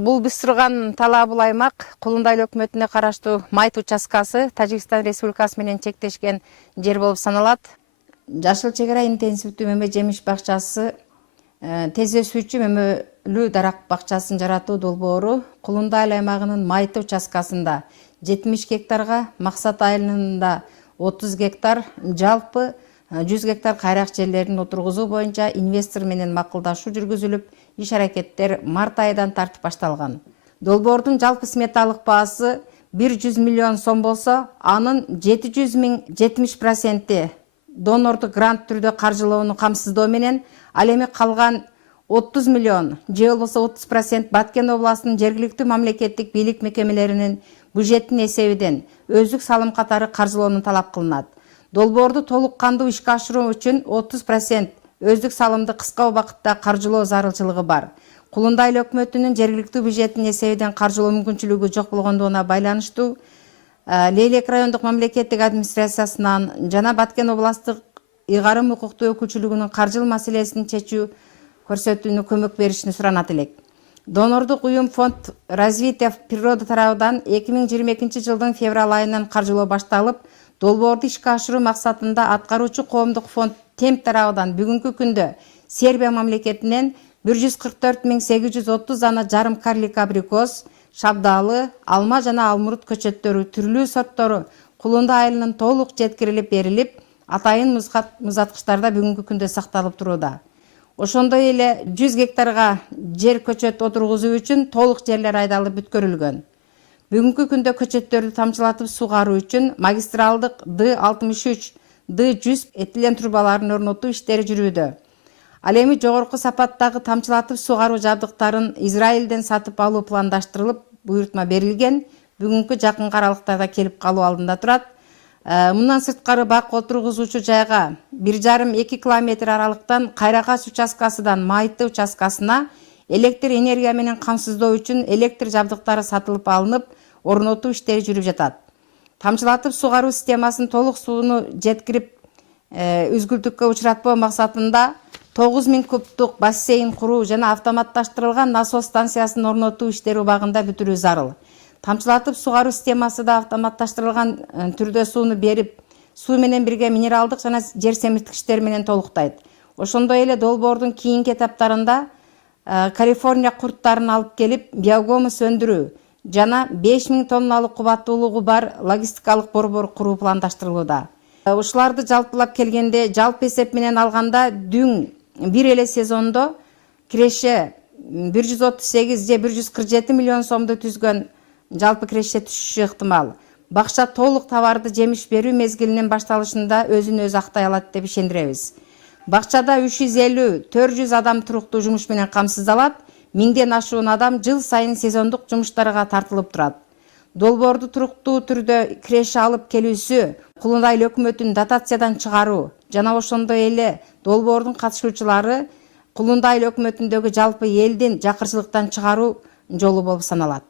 Бул биз турган Талаабул аймак Кулундай өкмөтүнө караштуу Майт участкасы Тажикстан Республикасы менен чектешкен жер болуп саналат. Жашыл чек ара интенсивдүү мөмө жемиш бакчасы тез өсүүчү мөмөлүү дарак бакчасын жаратуу долбоору Кулундай аймагынын Майт участкасында 70 гектарга, Максат айылында 30 гектар, жалпы 100 гектар кайрак жерлерин отургузуу боюнча инвестор менен макулдашуу жүргүзүлүп, иш аракеттер март айынан тартып башталган. Долбоордун жалпы сметалык баасы 100 миллион сом болсо, анын 700 миң 70% донордук грант түрдө каржылоону камсыздоо менен, ал эми калган 30 миллион же болбосо 30% Баткен областынын жергиликтүү мамлекеттик бийлик мекемелеринин бюджеттин эсебинен өздүк салым катары каржылоону талап кылынат. Долбоорду толук кандуу ишке ашыруу үчүн 30% өздүк салымды кыска убакытта каржылоо зарылчылыгы бар. Кулундай өкмөтүнүн жергиликтүү бюджеттин эсебинен каржылоо мүмкүнчүлүгү жок болгондугуна байланыштуу Лейлек райондук мамлекеттик администрациясынан жана Баткен областтык ыйгарым укуктуу өкүлчүлүгүнүн каржыл маселесин чечүү көрсөтүүнү көмөк беришини суранат элек. Донордук уюм фонд развития природы тарабынан 2022 жылдын февраль айынан каржылоо башталып, долбоорду ишке ашыруу максатында аткаруучу коомдук фонд Темп тарабынан бүгүнкү күндө Сербия мамлекетинен 144.830 дана жарым карлик абрикос, шабдалы, алма жана алмурут көчөттөрү түрлүү сорттору Кулундай айылынын толук жеткирилип берилип, атайын музаткычтарда бүгүнкү күндө сакталып турууда. Ошондой эле 100 гектарга жер көчөт отургузуу үчүн толук жерлер айдалып бүткөрүлгөн. Бүгүнкү күндө көчөттөрдү тамчылатып сугаруу үчүн магистралдык Д63, Д100 этилен трубаларын орнотуу иштери жүрүүдө. Ал эми жогорку сапаттагы тамчылатып сугаруу жабдыктарын Израилден сатып алуу пландаштырылып, буйрутма берилген, бүгүнкү жакынкы аралыктарда келип калуу алдында турат. Мындан сырткары бак отургузуучу жайга 1,5-2 километр аралыктан Кайракас участкасынан Майты участкасына электр энергия менен камсыздоо үчүн электр жабдыктары сатылып алынып, орнотуу иштери жүрүп жатат. Тамчылатып сугаруу системасын толук сууну жеткирип, үзгүлтүккө учуратпоо максатында 9000 кубтук бассейн куруу жана автоматташтырылган насос станциясын орнотуу иштери убагында бүтүрүү зарыл. Тамчылатып сугаруу системасы да автоматташтырылган түрдө сууну берип, суу менен бирге минералдык жана жер семирткичтер менен толуктайт. Ошондой эле долбоордун кийинки этаптарында Калифорния курттарын алып келип, биогумус өндүрүү жана 5000 тонналык кубаттуулугу бар логистикалык борбор куруу пландаштырылууда. Ушуларды жалпылап келгенде, жалпы эсеп менен алганда дүң бир эле сезондо киреше 138 же 147 миллион сомду түзгөн жалпы киреше түшүшү ыктымал. Бакча толук товарды жемиш берүү мезгилинин башталышында өзүн өзү актай алат деп ишендиребиз. Бакчада 350-400 адам туруктуу жумуш менен камсыздалат, 1000ден ашуун адам жыл сайын сезондук жумуштарга тартылып турат. Долбоорду туруктуу түрдө киреше алып келүүсү Кулундай өкмөтүн дотациядан чыгаруу жана ошондой эле долбоордун катышуучулары Кулундай өкмөтүндөгү жалпы элдин жакырчылыктан чыгаруу жолу болуп саналат.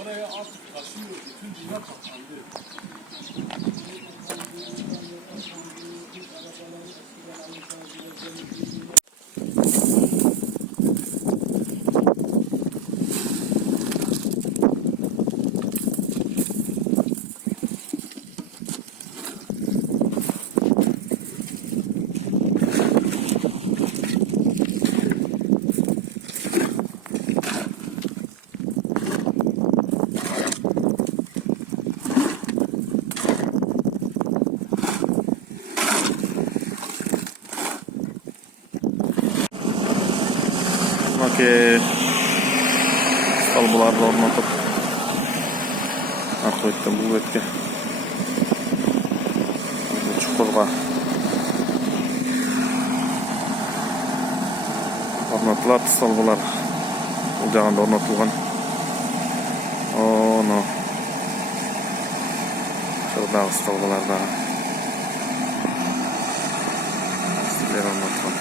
Oraya atıp taşıyor. Bütün dünya kapandı. Ki stolbularni o'rnatib aqo'ytdan bu betga chuqurga o'rnatiladi. Stolbular bu jag'ында o'rnatilgan. Ono şuradagi stolbularda sizlar o'rnatgan.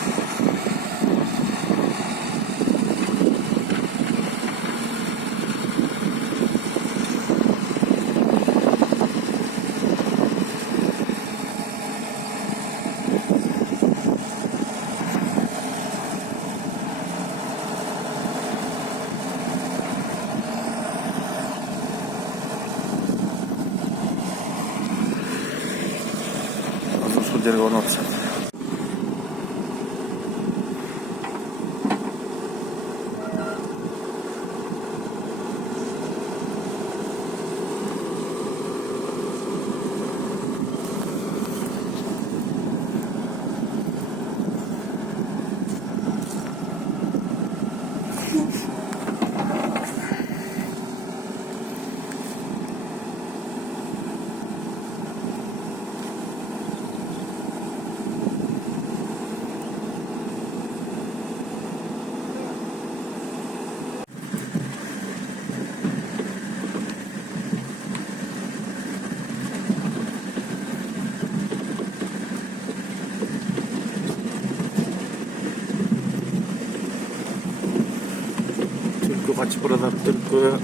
Şu yerga o'rnatishadi. Türkü kaçıp buradan Türkü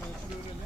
Şöyle öyle.